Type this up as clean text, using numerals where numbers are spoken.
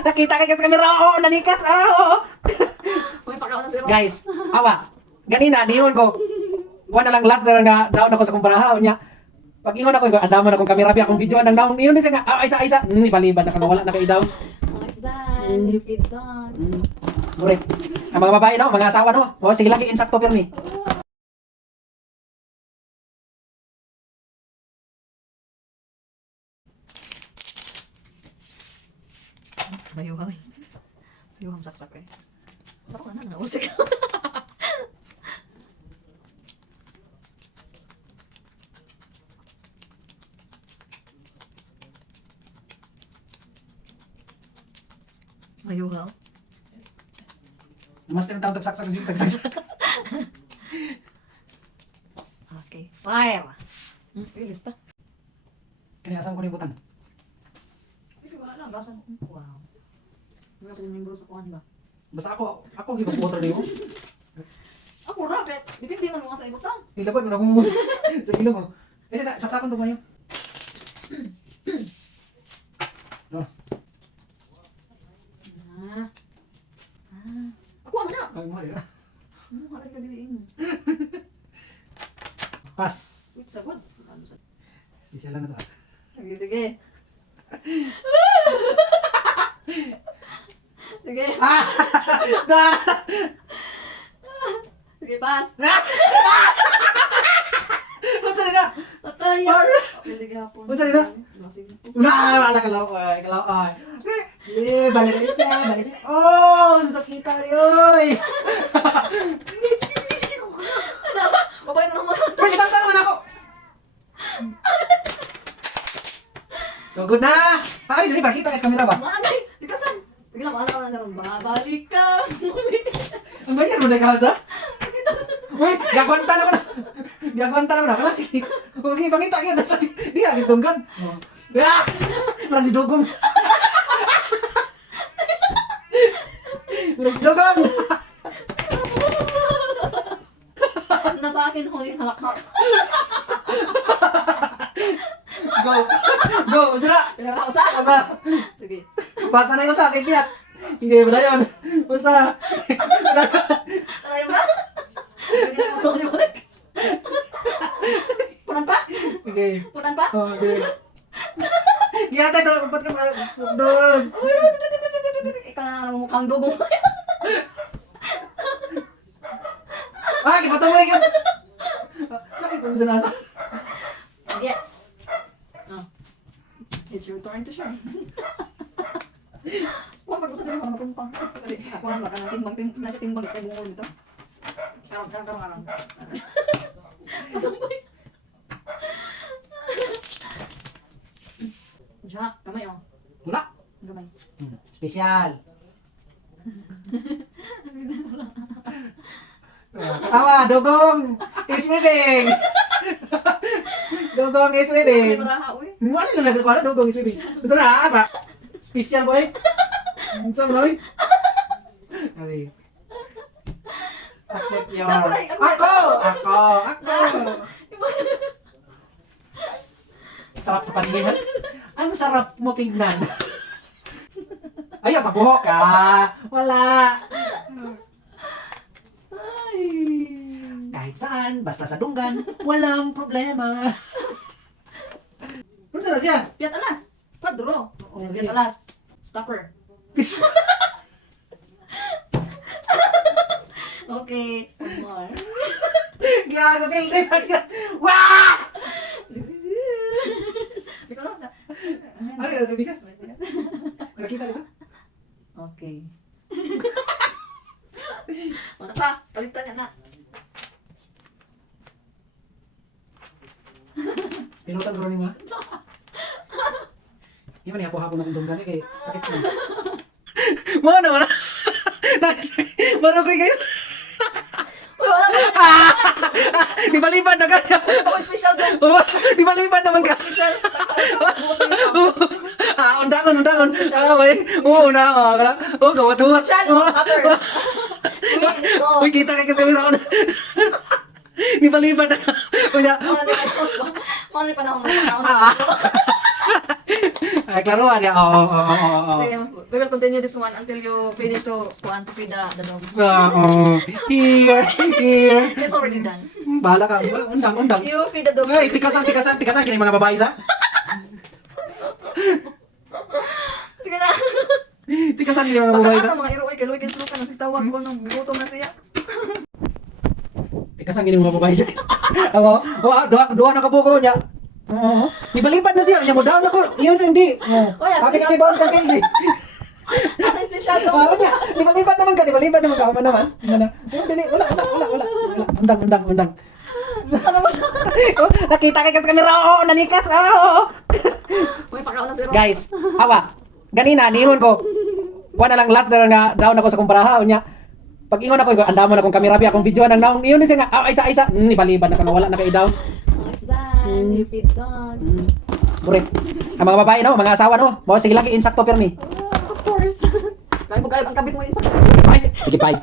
Nakita kay sa camera. Oo, nanikas. Oo. May pagkaw na si Ro. Guys, awa. Ganina, niyon ko. Wala na lang last na nga down ako sa kumparaha niya. Pag ingon ako, andaman akong kamera biya akong video andang down. Iyon din siya nga, isa. Ipaliban na ka wala na kay down. Oh, it's done. You feed dogs. Correct. Ang mga babae no, mga asawa no. O sige lagi insakto pirmi. Bayuhang. Bayuhang saksak eh. Ako na nausik. Bayuhang. Mas tinatawag tagsaksak. Okay, fire. Lista. Kinaasam ko ni butang. Wala, basan. Wow. Wala ko membro sa kuhan ba? Basta ako gipag-water niyo. Ako ra, bet. Depende man mo sa ibutang. Ilabot mo na kung sa ilong mo. Kasi saksakan to ba yun? No. Ako ama na. Ay mo ya. Harap ka diliin. Pas. Wait, sabot. Ano sa? Special lang na to. Sige, sige. Sige. Sige, pas. Unsa ni na? Patay. Pwede gapon. Unsa ni na? Sige. Wala kalaw ay. Balik na isa. Oh, sakita ri oy. Babay na naman. Pwede tang naman ako. So good na. Ay, dili ba kita sa camera ba? Maagay. Tikasan. Sige na, maala na ron. Babalik ka. Muli. Ang bayar mo na ka Wait, gagwanta na ko na. Gagwanta na ko na. Kala sige. Okay, pangita kayo na sa di agad tunggan. Ah! Wala si Dugong. Wala si Dugong. Nasa akin, huling halakhak. Go, dira. Pinara ko sa. Asa? Sige. Basta na yung sa sipiat. Hindi mo na yun. Basta. Tayo ba? Balik. Punan pa? Okay. Punan pa? Oh, okay. Giyata ito. Ba't ka pa? Dos. Ikaw na mukhang dugong. Ah, kipatumay ka. Sakit mo sa nasa. Yes. Oh. It's your turn to shine. Huwag mag-usap na matumpang. Ako ang baka na timbang kayo bungol dito. Karang. Masambay. Jack, kamay oh. Wala. Kamay. Special. Tawa, Dugong is swimming. Dugong is swimming. Maraha, uy. Wala na nagkakuha na, Dugong is swimming. Ito na, ba? Special boy. Saan mo na, Ay. Accept your... Ako! Sarap sa paningin. Ang sarap mo tingnan. Ayaw, sa buhok ka. Wala. Ay. Kahit saan, basta sa dunggan, walang problema. Ano na siya? Piat alas. Padro. Oo, Piat sige. alas. Stopper. Okay. One more. Gago, Philippe. Wah! Ikaw lang. Ano yun, nabigas? Nakita dito? Okay. Wala pa. Palitan niya na. Pinutan ko rin mo. Di ba niya po hapon akong dunggan eh, kay sakit ko. Mga naman. Marang ko kayo. Uy, wala pa. Di ba liban na ka? Ako special doon. Di ba liban naman ka? Special. Undangon. Wait. Una. Gawatuwa. Special. Upper. Uy, kita kayo kasi ako na. Di ba liban na ka? Kuya. Mga na panahon na. Ay, klaruan ya. Oo. Okay, we will continue this one until you finish to want to feed the dogs. Oo. Here. It's already done. Bahala ka. Undang. You feed the dogs. Ay, tikasan. Kini mga babae sa. Sige na. Tikasan kini mga babae sa. Baka mga iroy kay Lloyd Slow ka na si tawag ko nung gutom na siya. Tikasan kini mga babae guys. Oo. Duha na kabuko niya. Oo. Nibalipat na siya. Niya mo down ako. Iyon sa hindi. Oo. Sabi ka kay Bon sa hindi. Ito special to. Oo niya. Nibalipat naman ka. Kaman naman. Dili. Wala. Undang. Oh, nakita kay sa kamera. Oo, nanikas. Oo. May pakaon na si Ron. Guys, awa. Ganina nihon ko. Wa na lang last na nga down ako sa kumparaha nya. Pag ingon ako, andamo na akong kamera bi akong video nang naong iyon siya nga. Isa. Nibaliban na ka na wala na kay down. It's done. You feed dogs. Burit. Ang mga babae no, mga asawa no. Mo sige lagi insakto permi. Of course. Kaya mo kayo ang kabit mo yun sa Ay, sige bye.